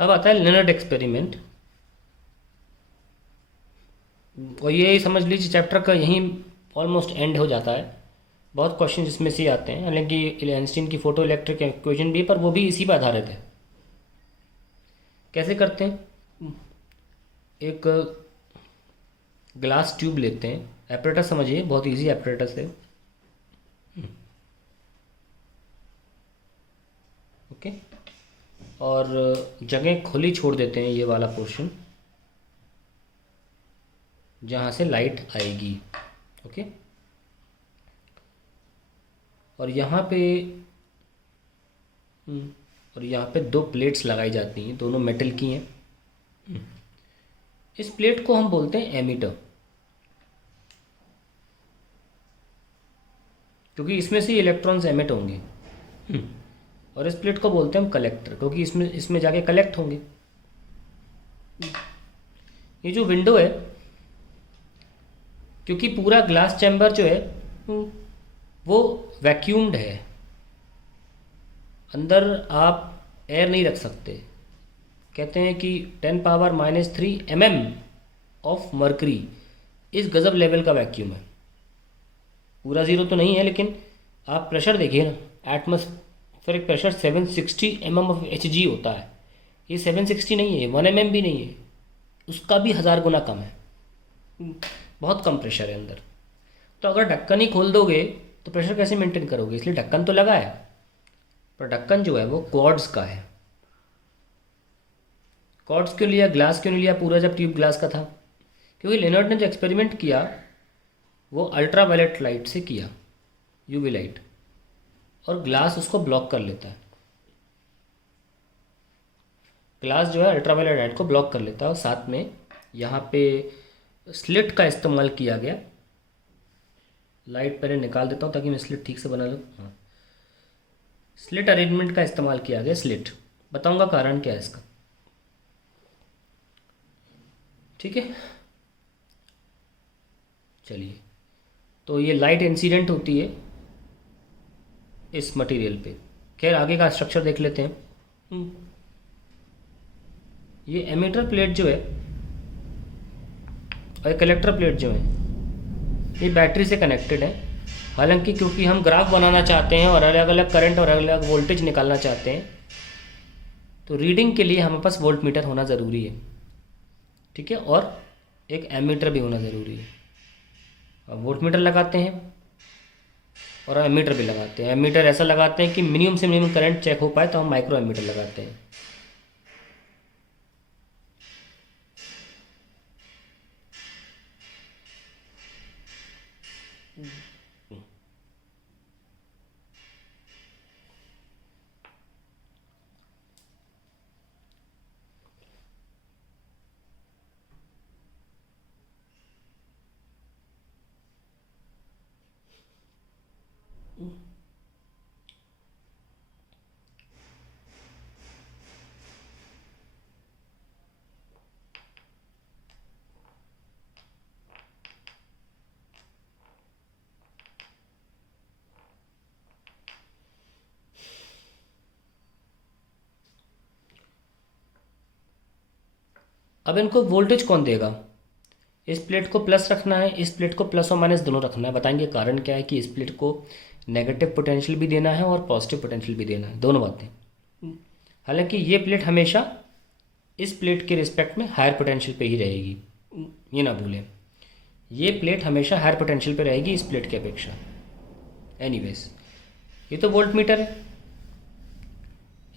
अब आता है लेनर्ड एक्सपेरिमेंट, और ये समझ लीजिए चैप्टर का यहीं ऑलमोस्ट एंड हो जाता है। बहुत क्वेश्चन इसमें से आते हैं, हालांकि आइंस्टीन की फोटो इलेक्ट्रिक इक्वेशन भी है, पर वो भी इसी पर आधारित है। कैसे करते हैं? एक ग्लास ट्यूब लेते हैं, एपरेटस समझिए, बहुत इजी एपरेटस है। ओके, और जगह खुली छोड़ देते हैं, ये वाला पोर्शन जहाँ से लाइट आएगी। ओके, और यहाँ पे और यहाँ पे दो प्लेट्स लगाई जाती हैं, दोनों मेटल की हैं। इस प्लेट को हम बोलते हैं एमीटर, क्योंकि इसमें से इलेक्ट्रॉन्स एमिट होंगे। और इस प्लेट को बोलते हैं हम कलेक्टर, क्योंकि इसमें इसमें जाके कलेक्ट होंगे। ये जो विंडो है, क्योंकि पूरा ग्लास चैम्बर जो है वो वैक्यूम्ड है, अंदर आप एयर नहीं रख सकते। कहते हैं कि 10⁻³ mm ऑफ मर्करी इस गज़ब लेवल का वैक्यूम है। पूरा ज़ीरो तो नहीं है, लेकिन आप प्रेशर देखिए ना, atmospheric pressure 760 mm of Hg होता है। ये 760 नहीं है, 1 mm भी नहीं है, उसका भी 1000 गुना कम है। बहुत कम प्रेशर है अंदर। तो अगर ढक्कन ही खोल दोगे तो प्रेशर कैसे मेंटेन करोगे? इसलिए ढक्कन तो लगा है, पर ढक्कन जो है वो क्वार्ट्ज का है। क्वार्ट्ज क्यों लिया, ग्लास क्यों नहीं लिया पूरा, जब ट्यूब ग्लास का था? क्योंकि लेनर्ड ने जो एक्सपेरिमेंट किया वो अल्ट्रा वायलेट लाइट से किया, यूवी लाइट, और ग्लास उसको ब्लॉक कर लेता है। ग्लास जो है अल्ट्रा वायलेट लाइट को ब्लॉक कर लेता है। और साथ में यहाँ पे स्लिट का इस्तेमाल किया गया। लाइट पहले निकाल देता हूँ ताकि मैं स्लिट ठीक से बना लूँ। हाँ, स्लिट अरेंजमेंट का इस्तेमाल किया गया। स्लिट बताऊंगा कारण क्या है इसका, ठीक है? चलिए, तो ये लाइट इंसिडेंट होती है इस मटेरियल पे। खैर, आगे का स्ट्रक्चर देख लेते हैं। ये एमिटर प्लेट जो है और कलेक्टर प्लेट जो है, ये बैटरी से कनेक्टेड है। हालांकि क्योंकि हम ग्राफ बनाना चाहते हैं और अलग अलग करंट और अलग अलग वोल्टेज निकालना चाहते हैं, तो रीडिंग के लिए हमारे पास वोल्ट मीटर होना ज़रूरी है, ठीक है? और एक एमीटर भी होना ज़रूरी है। अब वोल्ट मीटर लगाते हैं और एमीटर भी लगाते हैं। एमीटर ऐसा लगाते हैं कि मिनिमम से मिनिमम करंट चेक हो पाए, तो हम माइक्रो एमीटर लगाते हैं। अब इनको वोल्टेज कौन देगा? इस प्लेट को प्लस रखना है, इस प्लेट को प्लस और माइनस दोनों रखना है। बताएंगे कारण क्या है कि इस प्लेट को नेगेटिव पोटेंशियल भी देना है और पॉजिटिव पोटेंशियल भी देना है, दोनों बातें। हालांकि ये प्लेट हमेशा इस प्लेट के रिस्पेक्ट में हायर पोटेंशियल पे ही रहेगी, ये ना भूलें। ये प्लेट हमेशा हायर पोटेंशियल पे रहेगी इस प्लेट की अपेक्षा। एनीवेज, ये तो वोल्ट मीटर है।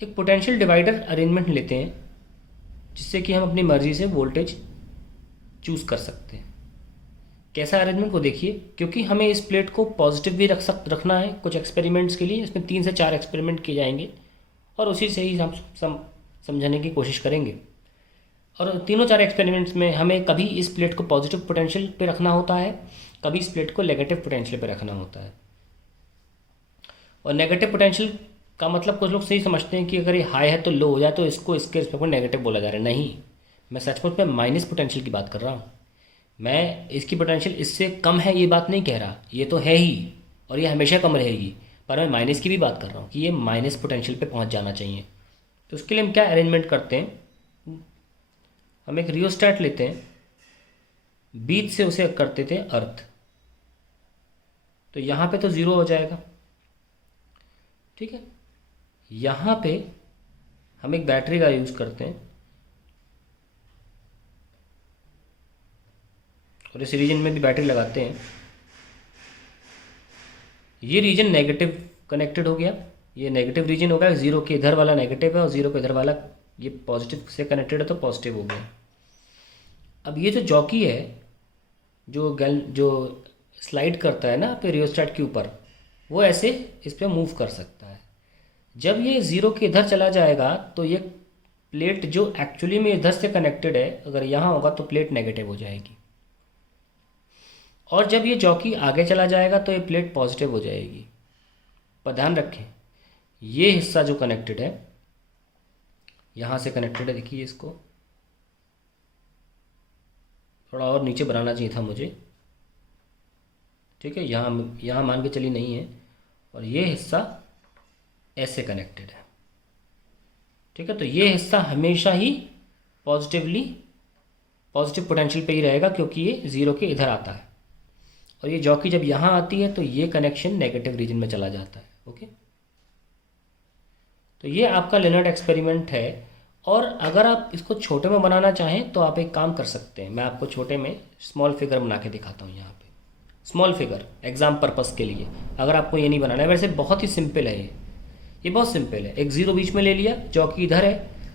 एक पोटेंशियल डिवाइडर अरेंजमेंट लेते हैं जिससे कि हम अपनी मर्ज़ी से वोल्टेज चूज़ कर सकते हैं। कैसा अरेंजमेंट को देखिए, क्योंकि हमें इस प्लेट को पॉजिटिव भी रखना है कुछ एक्सपेरिमेंट्स के लिए। इसमें 3 से 4 एक्सपेरिमेंट किए जाएंगे और उसी से ही हम समझाने की कोशिश करेंगे। और तीनों 4 एक्सपेरिमेंट्स में हमें कभी इस प्लेट को पॉजिटिव पोटेंशियल पे रखना होता है, कभी इस प्लेट को नेगेटिव पोटेंशियल पे रखना होता है। और नेगेटिव पोटेंशियल का मतलब कुछ लोग सही समझते हैं कि अगर ये हाई है तो लो हो जाए, तो इसको इसके रिस्पेक्ट में नेगेटिव बोला जा रहा है। नहीं, मैं सचमुच में माइनस पोटेंशियल की बात कर रहा हूँ। मैं इसकी पोटेंशियल इससे कम है ये बात नहीं कह रहा, ये तो है ही और ये हमेशा कम रहेगी। पर मैं माइनस की भी बात कर रहा हूँ कि ये माइनस पोटेंशियल पे पहुँच जाना चाहिए। तो उसके लिए हम क्या अरेंजमेंट करते हैं, हम एक रियोस्टैट लेते हैं, बीच से उसे करते थे अर्थ, तो यहाँ पे तो ज़ीरो हो जाएगा। ठीक है, यहाँ पे हम एक बैटरी का यूज़ करते हैं और इस रीजन में भी बैटरी लगाते हैं। ये रीजन नेगेटिव कनेक्टेड हो गया, ये नेगेटिव रीजन हो गया, ज़ीरो के इधर वाला नेगेटिव है और ज़ीरो के इधर वाला ये पॉजिटिव से कनेक्टेड है तो पॉजिटिव हो गया। अब ये जो जॉकी है जो स्लाइड करता है ना पे रियोस्टेट के ऊपर, वो ऐसे इस पर मूव कर सकता है। जब ये ज़ीरो के इधर चला जाएगा तो ये प्लेट जो एक्चुअली में इधर से कनेक्टेड है, अगर यहाँ होगा तो प्लेट नेगेटिव हो जाएगी, और जब ये जॉकी आगे चला जाएगा तो ये प्लेट पॉजिटिव हो जाएगी। पर ध्यान रखें, ये हिस्सा जो कनेक्टेड है, यहाँ से कनेक्टेड है, देखिए इसको थोड़ा और नीचे बनाना चाहिए था मुझे। ठीक है, यहाँ मान के चली नहीं है, और ये हिस्सा ऐसे कनेक्टेड है। ठीक है, तो ये हिस्सा हमेशा ही पॉजिटिव पोटेंशियल पे ही रहेगा, क्योंकि ये ज़ीरो के इधर आता है, और ये जॉकी जब यहाँ आती है तो ये कनेक्शन नेगेटिव रीजन में चला जाता है। ओके, तो ये आपका लेनर्ड एक्सपेरिमेंट है। और अगर आप इसको छोटे में बनाना चाहें तो आप एक काम कर सकते हैं, मैं आपको छोटे में स्मॉल फिगर बना के दिखाता हूँ। यहाँ पे स्मॉल फिगर एग्जाम पर्पस के लिए, अगर आपको ये नहीं बनाना है, वैसे बहुत ही सिंपल है ये बहुत सिंपल है। एक ज़ीरो बीच में ले लिया, जॉकी इधर है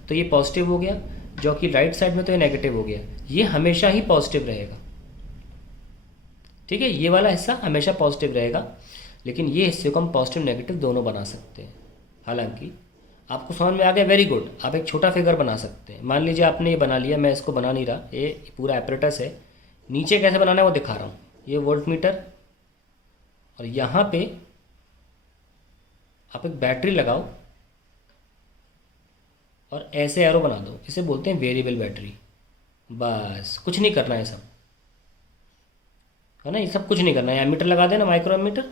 तो ये पॉजिटिव हो गया, जॉकी राइट साइड में तो ये नेगेटिव हो गया। ये हमेशा ही पॉजिटिव रहेगा। ठीक है, ये वाला हिस्सा हमेशा पॉजिटिव रहेगा, लेकिन ये हिस्से को हम पॉजिटिव नेगेटिव दोनों बना सकते हैं। हालांकि आपको समझ में आ गया, वेरी गुड। आप एक छोटा फिगर बना सकते हैं। मान लीजिए आपने ये बना लिया, मैं इसको बना नहीं रहा, ये पूरा एपरेटस है। नीचे कैसे बनाना है वो दिखा रहा हूँ। ये वोल्ट मीटर, और यहाँ पे आप एक बैटरी लगाओ और ऐसे एरो बना दो, इसे बोलते हैं वेरिएबल बैटरी। बस कुछ नहीं करना है सब, है ना, ये सब कुछ नहीं करना है। एमीटर लगा देना, माइक्रो एमीटर,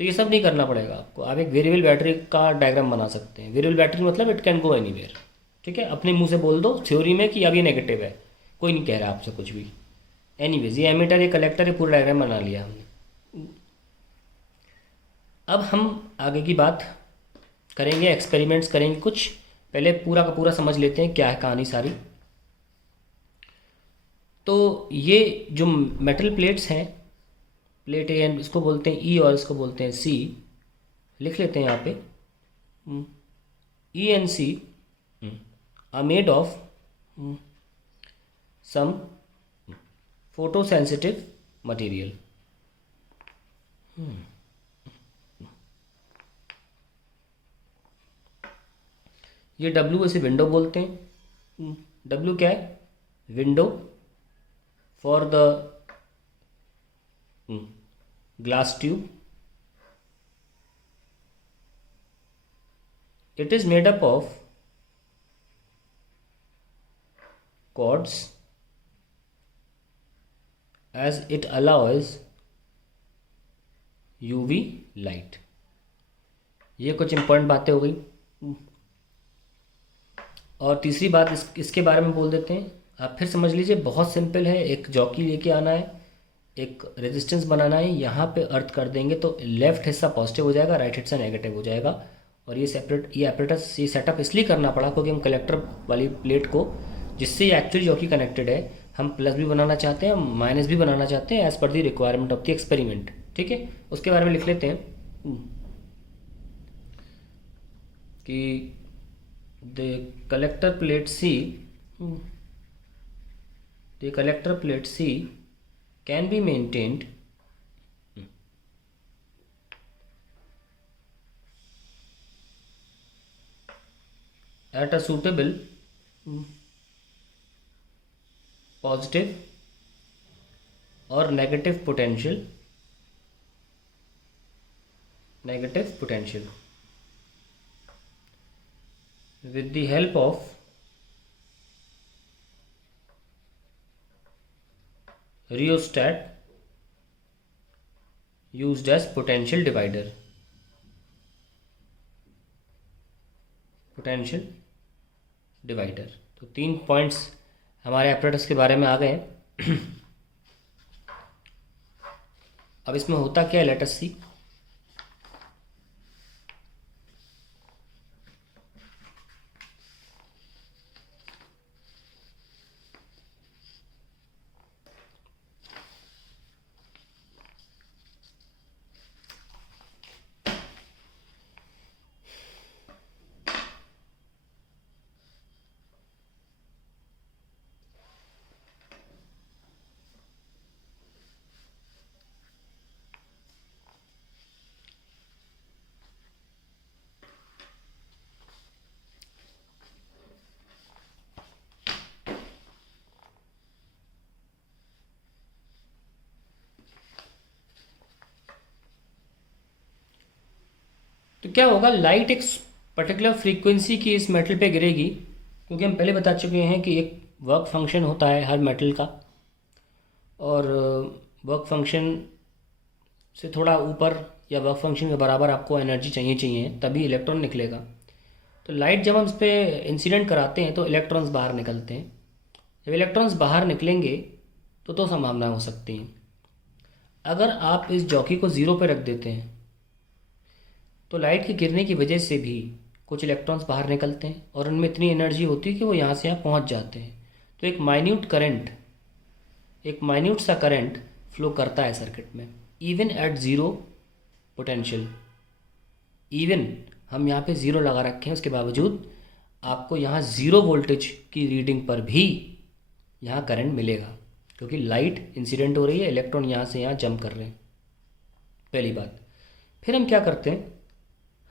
तो ये सब नहीं करना पड़ेगा आपको। आप एक वेरिएबल बैटरी का डायग्राम बना सकते हैं। वेरिएबल बैटरी मतलब इट कैन गो एनीवेयर। ठीक है, अपने मुंह से बोल दो थ्योरी में कि अब ये नेगेटिव है, कोई नहीं कह रहा आपसे कुछ भी। एनीवेज, ये एमीटर, ये कलेक्टर, ये पूरा डायग्राम बना लिया हमने। अब हम आगे की बात करेंगे, एक्सपेरिमेंट्स करेंगे कुछ। पहले पूरा का पूरा समझ लेते हैं क्या है कहानी सारी। तो ये जो मेटल प्लेट्स हैं, प्लेट ए एंड इसको बोलते हैं ई और इसको बोलते हैं सी, लिख लेते हैं यहाँ पे। E and C are made of some photo sensitive material. ये डब्ल्यू इसे विंडो बोलते हैं। डब्ल्यू क्या है? Window for the glass tube. It is made up of quartz as it allows UV light. ये कुछ इंपॉर्टेंट बातें हो गई। और तीसरी बात इसके बारे में बोल देते हैं, आप फिर समझ लीजिए, बहुत सिंपल है। एक जॉकी लेके आना है, एक रेजिस्टेंस बनाना है, यहाँ पे अर्थ कर देंगे तो लेफ्ट हिस्सा पॉजिटिव हो जाएगा, राइट हिस्सा नेगेटिव हो जाएगा। और ये एपरेटस ये सेटअप इसलिए करना पड़ा क्योंकि हम कलेक्टर वाली प्लेट को, जिससे ये एक्चुअली जॉकी कनेक्टेड है, हम प्लस भी बनाना चाहते हैं, माइनस भी बनाना चाहते हैं, as per the requirement of the experiment. ठीक है, उसके बारे में लिख लेते हैं कि the collector plate C can be maintained at a suitable positive or negative potential with the help of rheostat used as potential divider। तो 3 पॉइंट्स हमारे एपरेटस के बारे में आ गए। अब इसमें होता क्या है, लेट अस सी। तो क्या होगा, लाइट एक पर्टिकुलर फ्रीक्वेंसी की इस मेटल पे गिरेगी, क्योंकि हम पहले बता चुके हैं कि एक वर्क फंक्शन होता है हर मेटल का, और वर्क फंक्शन से थोड़ा ऊपर या वर्क फंक्शन के बराबर आपको एनर्जी चाहिए तभी इलेक्ट्रॉन निकलेगा। तो लाइट जब हम इस पर इंसिडेंट कराते हैं तो इलेक्ट्रॉन्स बाहर निकलते हैं। जब इलेक्ट्रॉन्स बाहर निकलेंगे तो दो संभावनाएं हो सकती हैं। अगर आप इस जॉकी को ज़ीरो पे रख देते हैं तो लाइट के गिरने की वजह से भी कुछ इलेक्ट्रॉन्स बाहर निकलते हैं और उनमें इतनी एनर्जी होती है कि वो यहाँ से यहाँ पहुँच जाते हैं। तो एक माइन्यूट सा करंट फ्लो करता है सर्किट में, even at zero potential. Even हम यहाँ पे ज़ीरो लगा रखे हैं, उसके बावजूद आपको यहाँ ज़ीरो वोल्टेज की रीडिंग पर भी यहाँ करंट मिलेगा, क्योंकि लाइट इंसिडेंट हो रही है, इलेक्ट्रॉन यहाँ से यहाँ जंप कर रहे हैं। पहली बात। फिर हम क्या करते हैं,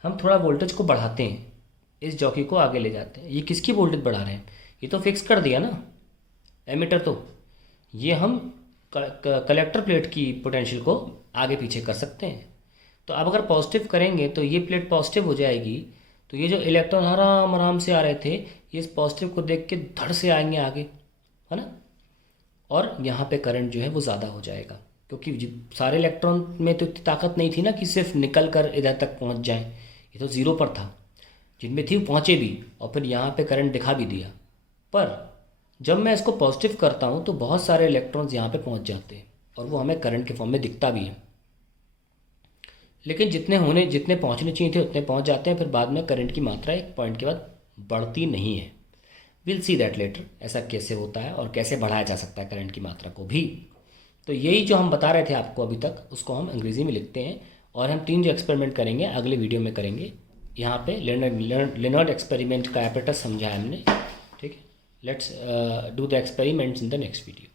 हम थोड़ा वोल्टेज को बढ़ाते हैं, इस जॉकी को आगे ले जाते हैं। ये किसकी वोल्टेज बढ़ा रहे हैं, ये तो फिक्स कर दिया ना एमीटर। तो ये हम कलेक्टर प्लेट की पोटेंशियल को आगे पीछे कर सकते हैं। तो अब अगर पॉजिटिव करेंगे तो ये प्लेट पॉजिटिव हो जाएगी, तो ये जो इलेक्ट्रॉन आराम आराम से आ रहे थे ये इस पॉजिटिव को देख के धड़ से आएंगे आगे, है ना। और यहाँ पे करंट जो है वो ज़्यादा हो जाएगा, क्योंकि सारे इलेक्ट्रॉन में तो इतनी ताकत नहीं थी ना कि सिर्फ निकल कर इधर तक पहुँच जाएं। ये तो ज़ीरो पर था, जिनमें थी वो पहुँचे भी और फिर यहाँ पे करंट दिखा भी दिया। पर जब मैं इसको पॉजिटिव करता हूँ तो बहुत सारे इलेक्ट्रॉन्स यहाँ पे पहुँच जाते हैं और वो हमें करंट के फॉर्म में दिखता भी है। लेकिन जितने पहुँचने चाहिए थे उतने पहुँच जाते हैं, फिर बाद में करंट की मात्रा एक पॉइंट के बाद बढ़ती नहीं है। विल सी दैट लेटर, ऐसा कैसे होता है और कैसे बढ़ाया जा सकता है करंट की मात्रा को भी। तो यही जो हम बता रहे थे आपको अभी तक, उसको हम अंग्रेज़ी में लिखते हैं। और हम 3 जो एक्सपेरिमेंट करेंगे अगले वीडियो में करेंगे। यहाँ पे लेनर्ड एक्सपेरिमेंट का एपरेटस समझा है हमने, ठीक है। Let's do the experiments in the next video.